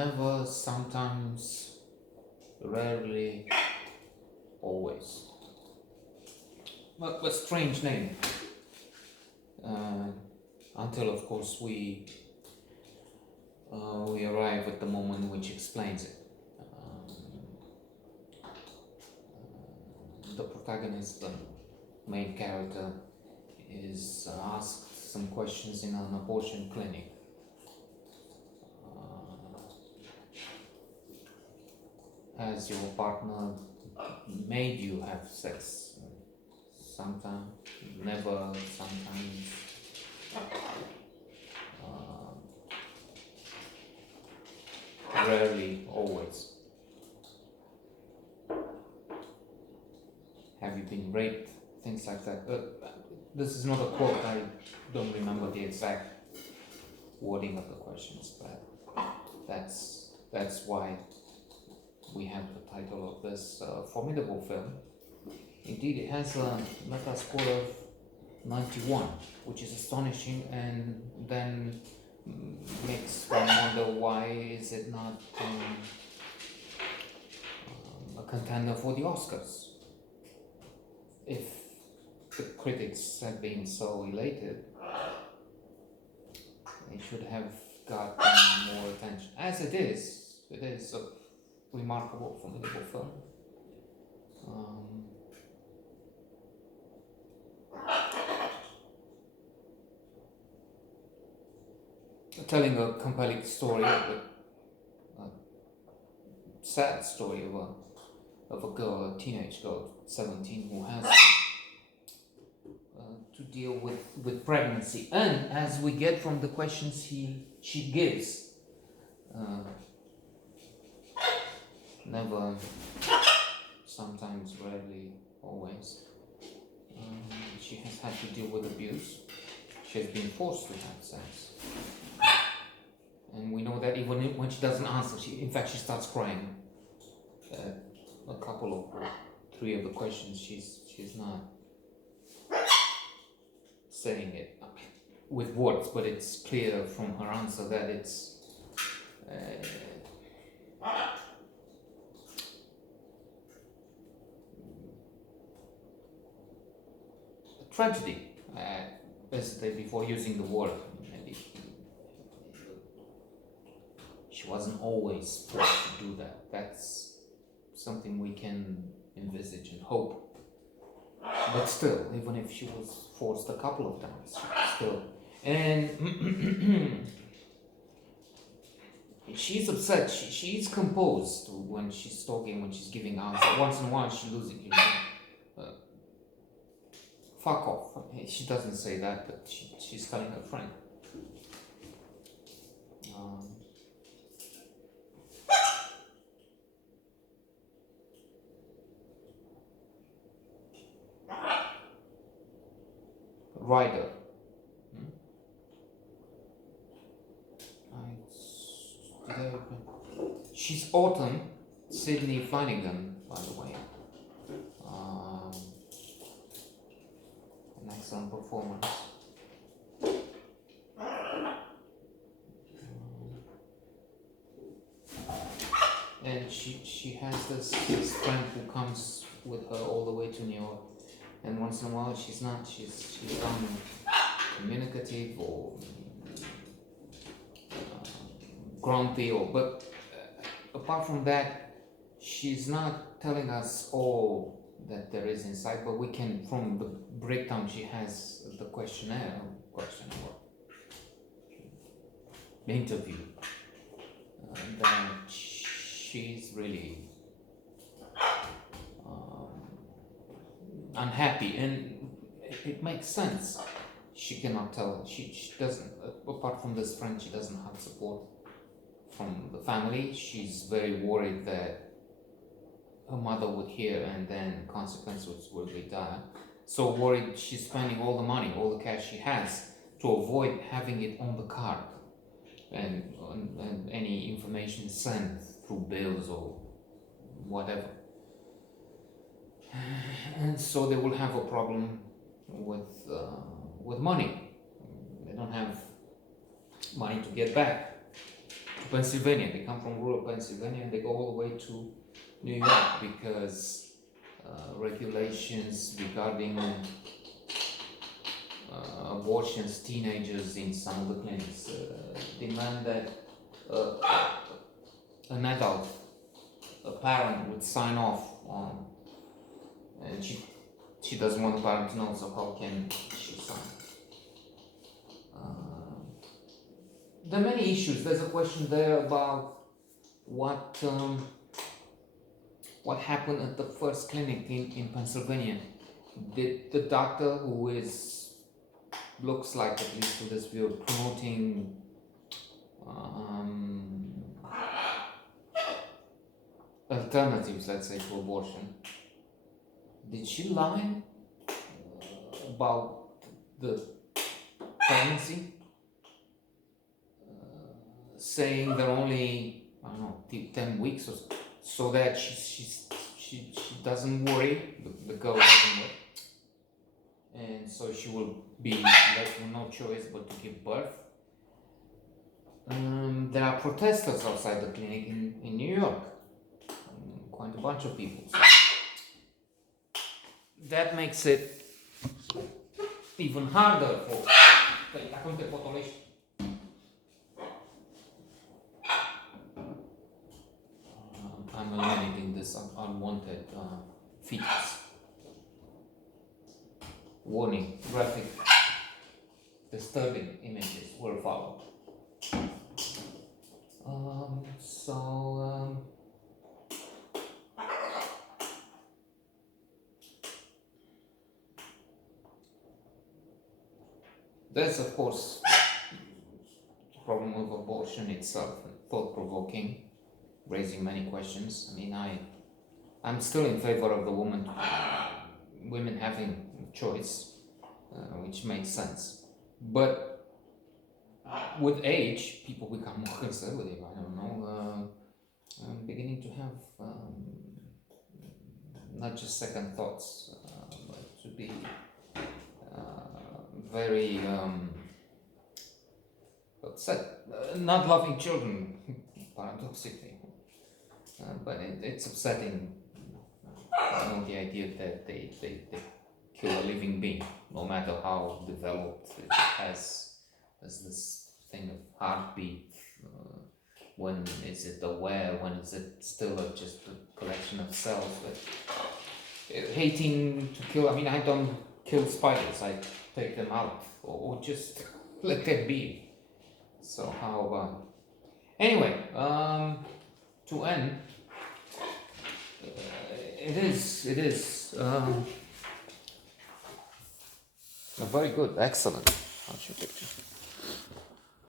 Never, sometimes, rarely, always. But a strange name. Uh, until, of course, we arrive at the moment which explains it. The protagonist, the main character, is asked some questions in an abortion clinic. Has your partner made you have sex? Sometimes, never, sometimes. Rarely, always. Have you been raped? Things like that. This is not a quote, I don't remember the exact wording of the questions, but that's why we have the title of this formidable film. Indeed, it has a Metascore of 91, which is astonishing, and then makes one wonder why is it not a contender for the Oscars. If the critics have been so elated, they should have gotten more attention. As it is a remarkable, formidable film. Telling a compelling story, a sad story of a girl, a teenage girl, 17, who has to deal with pregnancy. And as we get from the questions she gives, never, sometimes, rarely, always, she has had to deal with abuse. She has been forced to have sex. And we know that even when she doesn't answer, in fact, she starts crying. A couple of, 3 of the questions, she's not saying it with words, but it's clear from her answer that it's a tragedy. Before using the word, maybe she wasn't always forced to do that. That's something we can envisage and hope. But still, even if she was forced a couple of times, still. And she's upset. She's composed when she's talking, when she's giving answers. Once in a while, she loses it. Fuck off. She doesn't say that, but she's telling her friend. Rider. She's Autumn, Sydney Flanagan, by the way. An excellent performance. And she has this friend who comes with her all the way to New York, and once in a while she's communicative or grumpy, but apart from that, she's not telling us all that there is inside, but we can, from the breakdown she has the questionnaire, the interview, that she's really unhappy, and it makes sense. She cannot tell. She doesn't. Apart from this friend, she doesn't have support from the family. She's very worried that her mother would hear, and then consequences will be dire. So worried, she's spending all the money, all the cash she has, to avoid having it on the card, and any information sent through bills or whatever. And so they will have a problem with money. They don't have money to get back, to Pennsylvania. They come from rural Pennsylvania and they go all the way to New York because regulations regarding abortions, teenagers in some of the clinics demand that an adult, a parent, would sign off on, and she doesn't want the parent to know, so how can she sign? There are many issues. There's a question there about what happened at the first clinic in Pennsylvania. Did the doctor, who looks like, at least to this view, promoting alternatives, let's say, to abortion, did she lie about the pregnancy, saying they're only, I don't know, 10 weeks or so that she doesn't worry, the girl doesn't worry, and so she will be left with no choice but to give birth? There are protesters outside the clinic in New York, quite a bunch of people. So that makes it even harder for. I'm eliminating this unwanted features. Warning: graphic, disturbing images will follow. There's of course the problem of abortion itself, thought-provoking, raising many questions. I mean, I'm still in favor of the women having choice, which makes sense. But with age, people become more conservative. I don't know. I'm beginning to have not just second thoughts, but to be very upset. Not loving children, paradoxically, but it's upsetting. The idea that they kill a living being, no matter how developed it has this thing of heartbeat. When is it aware? When is it still just a collection of cells? But hating to kill. I mean, I don't kill spiders. I take them out or just let them be. So how about? Anyway, to end. It is very good, excellent. How's your picture?